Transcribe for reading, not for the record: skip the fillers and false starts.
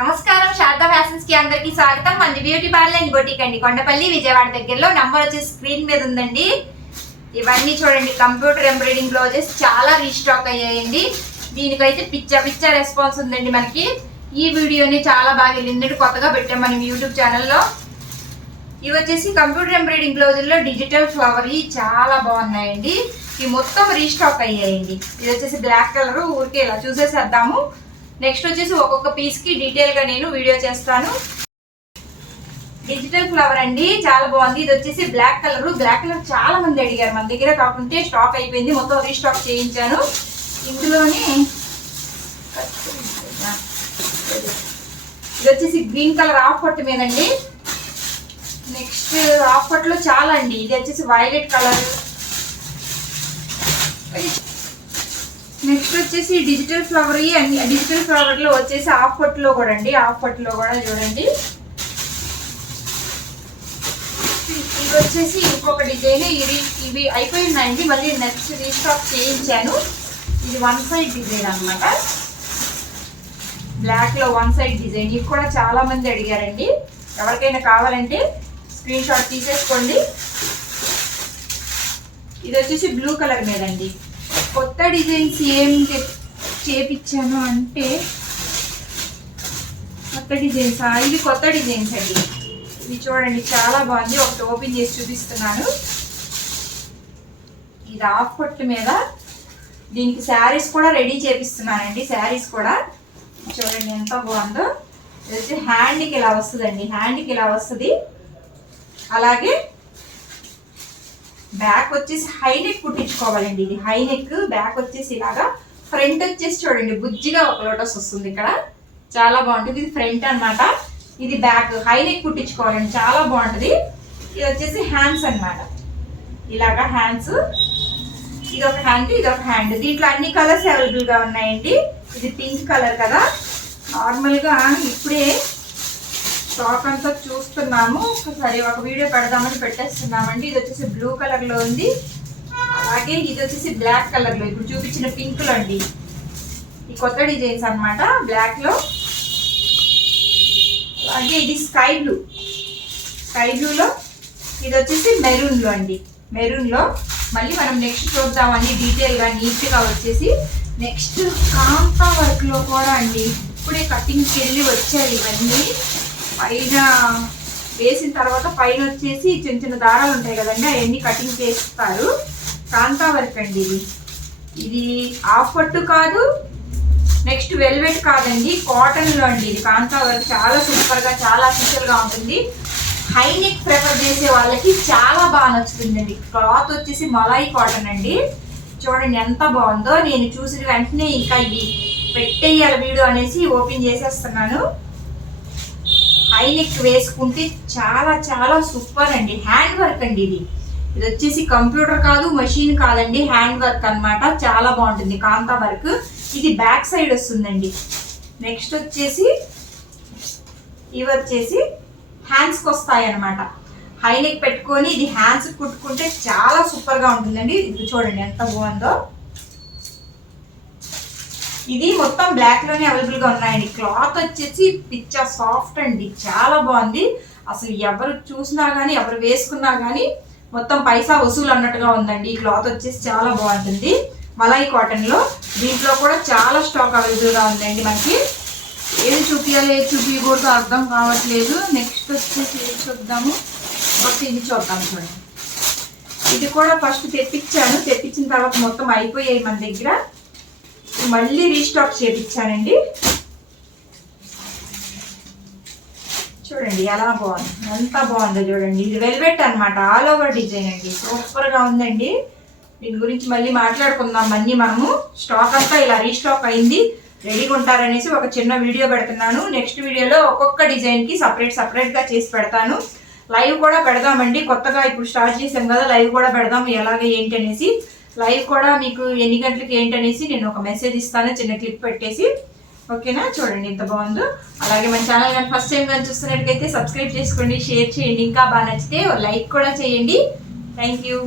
నమస్కారం, శారదా ఫ్యాషన్స్ కి అందరికి స్వాగతం. మంది బ్యూటీ పార్లర్ అండ్ బొటిక్ అండి, కొండపల్లి విజయవాడ దగ్గరలో. నంబర్ వచ్చేసి స్క్రీన్ మీద ఉందండి. ఇవన్నీ చూడండి, కంప్యూటర్ ఎంబ్రాయిడింగ్ బ్లౌజెస్ చాలా రీస్టాక్ అయ్యాయండి. దీనికైతే పిచ్చ రెస్పాన్స్ ఉందండి మనకి. ఈ వీడియోని చాలా బాగా వెళ్ళిందండి, కొత్తగా పెట్టాం మనం యూట్యూబ్ ఛానల్లో. ఇవి వచ్చేసి కంప్యూటర్ ఎంబ్రాయిడింగ్ బ్లౌజుల్లో డిజిటల్ ఫ్లవర్ చాలా బాగున్నాయండి. ఇవి మొత్తం రీస్టాక్ అయ్యాయండి. ఇది వచ్చేసి బ్లాక్ కలర్, ఊరికే ఇలా చూసేసేద్దాము. నెక్స్ట్ వచ్చేసి ఒక్కొక్క పీస్ కి డీటెయిల్ గా నేను వీడియో చేస్తాను. డిజిటల్ ఫ్లవర్ అండి, చాలా బాగుంది. ఇది వచ్చేసి బ్లాక్ కలర్. బ్లాక్ కలర్ చాలా మంది అడిగారు మన దగ్గర, కాకుంటే స్టాక్ అయిపోయింది, మొత్తం రీస్టాక్ చేయించాను. ఇందులోనే ఇది వచ్చేసి గ్రీన్ కలర్ ఆఫ్ పట్టు మీదండి. నెక్స్ట్ ఆఫ్ పట్టులో చాలా అండి. ఇది వచ్చేసి వైలెట్ కలర్. నెక్స్ట్ వచ్చేసి డిజిటల్ ఫ్లవర్. అన్ని డిజిటల్ ఫ్లవర్ లో వచ్చేసి హాఫ్ పట్టులో కూడా అండి, హాఫ్ పట్టులో కూడా చూడండి. ఇది వచ్చేసి ఇంకొక డిజైన్. ఇవి అయిపోయినాయండి, మళ్ళీ నెక్స్ట్ రీస్టాక్ చేయించాను. ఇది వన్ సైడ్ డిజైన్ అనమాట, బ్లాక్ లో వన్ సైడ్ డిజైన్. ఇవి కూడా చాలా మంది అడిగారండి. ఎవరికైనా కావాలంటే స్క్రీన్ షాట్ తీసేసుకోండి. ఇది వచ్చేసి బ్లూ కలర్ మీదండి. కొత్త డిజైన్స్ ఏం చేపించాను అంటే, కొత్త డిజైన్స్ ఇవి కొత్త డిజైన్స్ అండి. ఇది చూడండి, చాలా బాగుంది. ఒకటి ఓపెన్ చేసి చూపిస్తున్నాను. ఇది హాఫ్ పట్టు మీద, దీనికి శారీస్ కూడా రెడీ చేపిస్తున్నానండి. శారీస్ కూడా చూడండి ఎంత బాగుందో. ఇది వచ్చి హ్యాండ్కి ఇలా వస్తుందండి, హ్యాండ్కి ఇలా వస్తుంది. అలాగే బ్యాక్ వచ్చేసి హై నెక్ కుట్టించుకోవాలండి. ఇది హై నెక్, బ్యాక్ వచ్చేసి ఇలాగా. ఫ్రంట్ వచ్చేసి చూడండి బుజ్జిగా ఒక లోటస్ వస్తుంది ఇక్కడ, చాలా బాగుంటుంది. ఇది ఫ్రంట్ అన్నమాట, ఇది బ్యాక్. హై నెక్ కుట్టించుకోవాలండి, చాలా బాగుంటుంది. ఇది వచ్చేసి హ్యాండ్స్ అన్నమాట, ఇలాగా హ్యాండ్స్. ఇది ఒక హ్యాండ్, ఇది ఒక హ్యాండ్. దీంట్లో అన్ని కలర్స్ అవైలబుల్ గా ఉన్నాయండి. ఇది పింక్ కలర్ కదా, నార్మల్ గా ఇప్పుడే స్టాక్ అంతా చూస్తున్నాము. ఒకసారి ఒక వీడియో పెడదామని పెట్టేస్తున్నామండి. ఇది వచ్చేసి బ్లూ కలర్ లో ఉంది. అలాగే ఇది వచ్చేసి బ్లాక్ కలర్ లో, ఇప్పుడు చూపించిన పింక్ లో అండి. ఈ కొత్త డిజైన్స్ అన్నమాట, బ్లాక్ లో. అలాగే ఇది స్కై బ్లూ, స్కై బ్లూలో. ఇది వచ్చేసి మెరూన్ లో అండి, మెరూన్ లో. మళ్ళీ మనం నెక్స్ట్ చూద్దామండి డీటెయిల్ గా, నీట్ గా వచ్చేసి. నెక్స్ట్ కాంతా వర్క్ లో కూడా అండి, ఇప్పుడే కటింగ్కి వెళ్ళి వచ్చాయి ఇవన్నీ. పైన వేసిన తర్వాత పైన వచ్చేసి చిన్న చిన్న దారాలు ఉంటాయి కదండి, అవన్నీ కటింగ్ చేస్తారు. కాంతా వర్క్ అండి ఇది. ఇది హాఫ్ పట్టు కాదు, నెక్స్ట్ వెల్వెట్ కాదండి, కాటన్ లో అండి. ఇది కాంతా వర్క్ చాలా సూపర్ గా, చాలా అఫీషియల్ గా ఉంటుంది. హై నెక్ ప్రిఫర్ చేసే వాళ్ళకి చాలా బాగా నచ్చుతుందండి. క్లాత్ వచ్చేసి మలాయి కాటన్ అండి. చూడండి ఎంత బాగుందో. నేను చూసిన వెంటనే ఇంకా ఇది పెట్టేయాలి వీడియో అనేసి ఓపెన్ చేసేస్తున్నాను. హై నెక్ వేసుకుంటే చాలా చాలా సూపర్ అండి. హ్యాండ్ వర్క్ అండి ఇది. ఇది వచ్చేసి కంప్యూటర్ కాదు, మెషిన్ కాదండి, హ్యాండ్ వర్క్ అన్నమాట. చాలా బాగుంటుంది కాంతా వర్క్. ఇది బ్యాక్ సైడ్ వస్తుందండి. నెక్స్ట్ వచ్చేసి ఇవి వచ్చేసి హ్యాండ్స్కి వస్తాయి అన్నమాట. హై నెక్ పెట్టుకొని ఇది హ్యాండ్స్ కుట్టుకుంటే చాలా సూపర్ గా ఉంటుందండి. ఇది చూడండి ఎంత బాగుందో. ఇది మొత్తం బ్లాక్ లోనే అవైలబుల్ గా ఉన్నాయండి. క్లాత్ వచ్చేసి పిచ్చ సాఫ్ట్ అండి, చాలా బాగుంది. అసలు ఎవరు చూసినా గానీ, ఎవరు వేసుకున్నా గానీ మొత్తం పైసా వసూలు అన్నట్టుగా ఉందండి. ఈ క్లాత్ వచ్చేసి చాలా బాగుంటుంది, మలాయి కాటన్ లో. దీంట్లో కూడా చాలా స్టాక్ అవైలబుల్ గా ఉందండి మనకి. ఏది చూపించాలి, ఏది చూపించకూడదు అర్థం కావట్లేదు. నెక్స్ట్ వచ్చేసి ఏది చూద్దాము, బట్ ఇది చూద్దాం. చూడండి, ఇది కూడా ఫస్ట్ తెప్పించాను, తెప్పించిన తర్వాత మొత్తం అయిపోయాయి మన దగ్గర. మళ్ళీ రీస్టాక్ చేపించానండి. చూడండి ఎలా బాగుంది, ఎంత బాగుందో చూడండి. ఇది వెల్వెట్ అన్నమాట, ఆల్ ఓవర్ డిజైన్ అండి, సూపర్ గా ఉందండి. దీని గురించి మళ్ళీ మాట్లాడుకుందాం. అన్ని మనము స్టాక్ అంతా ఇలా రీస్టాక్ అయింది, రెడీగా ఉంటారనేసి ఒక చిన్న వీడియో పెడుతున్నాను. నెక్స్ట్ వీడియోలో ఒక్కొక్క డిజైన్ కి సపరేట్ గా చేసి పెడతాను. లైవ్ కూడా పెడదామండి, కొత్తగా ఇప్పుడు స్టార్ట్ చేసాం కదా, లైవ్ కూడా పెడదాం ఎలాగ ఏంటి అనేసి. లైవ్ కూడా మీకు ఎన్ని గంటలకి ఏంటనేసి నేను ఒక మెసేజ్ ఇస్తాను, చిన్న క్లిప్ పెట్టేసి. ఓకేనా, చూడండి ఎంత బాగుందో. అలాగే మన ఛానల్ కానీ ఫస్ట్ టైం కానీ చూస్తున్నట్టుకైతే సబ్స్క్రైబ్ చేసుకోండి, షేర్ చేయండి. ఇంకా బాగా నచ్చితే లైక్ కూడా చేయండి. Thank you.